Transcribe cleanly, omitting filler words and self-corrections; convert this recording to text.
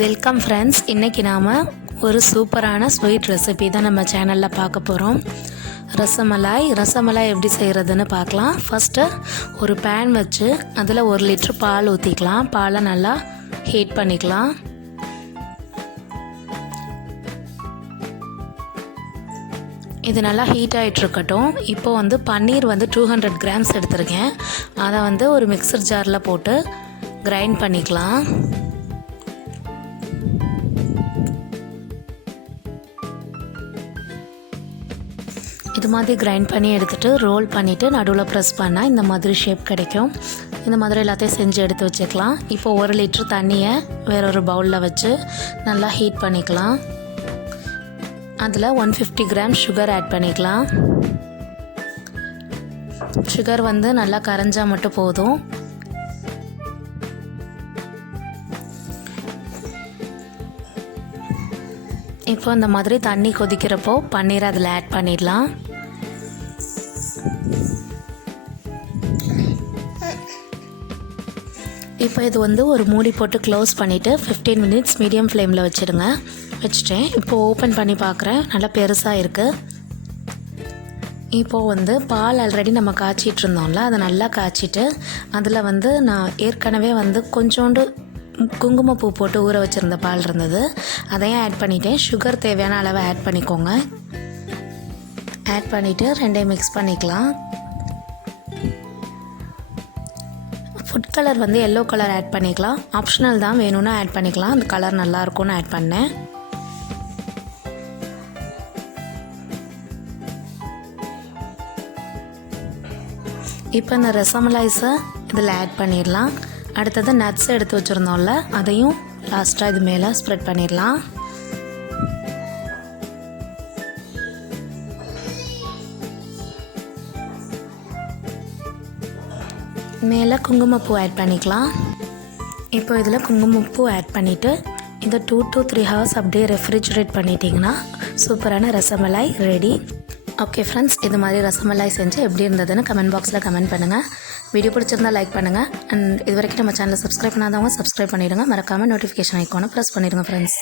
Welcome friends. இன்றைக்கி நாம் ஒரு சூப்பரான ஸ்வீட் ரெசிபி தான் நம்ம சேனலில் பார்க்க போகிறோம். ரசமலாய் எப்படி செய்கிறதுன்னு பார்க்கலாம். ஃபஸ்ட்டு ஒரு பேன் வச்சு அதில் 1 லிட்டர் பால் ஊற்றிக்கலாம். பாலை நல்லா ஹீட் பண்ணிக்கலாம். இது நல்லா ஹீட் ஆகிட்ருக்கட்டும். இப்போ பன்னீர் 200 கிராம்ஸ் எடுத்திருக்கேன். அதை ஒரு மிக்சர் ஜாரில் போட்டு கிரைண்ட் பண்ணிக்கலாம். இது மாதிரி கிரைண்ட் பண்ணி எடுத்துகிட்டு ரோல் பண்ணிவிட்டு நடுவில் ப்ரெஸ் பண்ணால் இந்த மாதிரி ஷேப் கிடைக்கும். இந்த மாதிரி எல்லாத்தையும் செஞ்சு எடுத்து வச்சுக்கலாம். இப்போ 1 லிட்டர் தண்ணியை வேறொரு பவுலில் வச்சு நல்லா ஹீட் பண்ணிக்கலாம். அதில் 150 கிராம் சுகர் ஆட் பண்ணிக்கலாம். சுகர் நல்லா கரைஞ்சால் மட்டும் போதும். இப்போ இந்த மாதிரி தண்ணி கொதிக்கிறப்போ பன்னீர் அதில் ஆட் பண்ணிடலாம். இப்போ இது ஒரு மூடி போட்டு க்ளோஸ் பண்ணிவிட்டு 15 மினிட்ஸ் மீடியம் ஃப்ளேமில் வச்சுட்டேன். இப்போது ஓப்பன் பண்ணி பார்க்குறேன். நல்லா பெருசாக இருக்குது. இப்போது பால் ஆல்ரெடி நம்ம காய்ச்சிட்டு இருந்தோம்ல, அதை நல்லா காய்ச்சிட்டு அதில் நான் ஏற்கனவே கொஞ்சோண்டு குங்குமப்பூ போட்டு ஊற வச்சுருந்த பால் இருந்தது, அதையும் ஆட் பண்ணிட்டேன். சுகர் தேவையான அளவை ஆட் பண்ணிக்கோங்க. ஆட் பண்ணிவிட்டு ரெண்டையும் மிக்ஸ் பண்ணிக்கலாம். Food colour yellow colour add பண்ணிக்கலாம். ஆப்ஷனல் தான், வேணும்னா ஆட் பண்ணிக்கலாம். அந்த கலர் நல்லாயிருக்கும்னு ஆட் பண்ணேன். இப்போ இந்த ரசமலாய்ஸை இதில் ஆட் பண்ணிடலாம். அடுத்தது நட்ஸ் எடுத்து வச்சுருந்தோம்ல, அதையும் லாஸ்ட்டாக இது மேலே ஸ்ப்ரெட் பண்ணிடலாம். மேலே குங்குமப்பூ ஆட் பண்ணிக்கலாம். இப்போ இதில் குங்குமப்பூ ஆட் பண்ணிவிட்டு இதை 2 to 3 ஹவர்ஸ் அப்படியே ரெஃப்ரிஜரேட் பண்ணிட்டீங்கன்னா சூப்பரான ரசமலாய் ரெடி. ஓகே ஃப்ரெண்ட்ஸ், இது மாதிரி ரசமலாய் செஞ்சு எப்படி இருந்ததுன்னு கமெண்ட் பாக்ஸில் கமெண்ட் பண்ணுங்கள். வீடியோ பிடிச்சிருந்தால் லைக் பண்ணுங்கள். அண்ட் இது வரைக்கும் நம்ம சேனலை சப்ஸ்கிரைப் பண்ணாதவங்க சப்ஸ்கிரைப் பண்ணிவிடுங்க. மறக்காமல் நோட்டிஃபிகேஷன் ஐக்கானை ப்ரெஸ் பண்ணிவிடுங்க ஃப்ரெண்ட்ஸ்.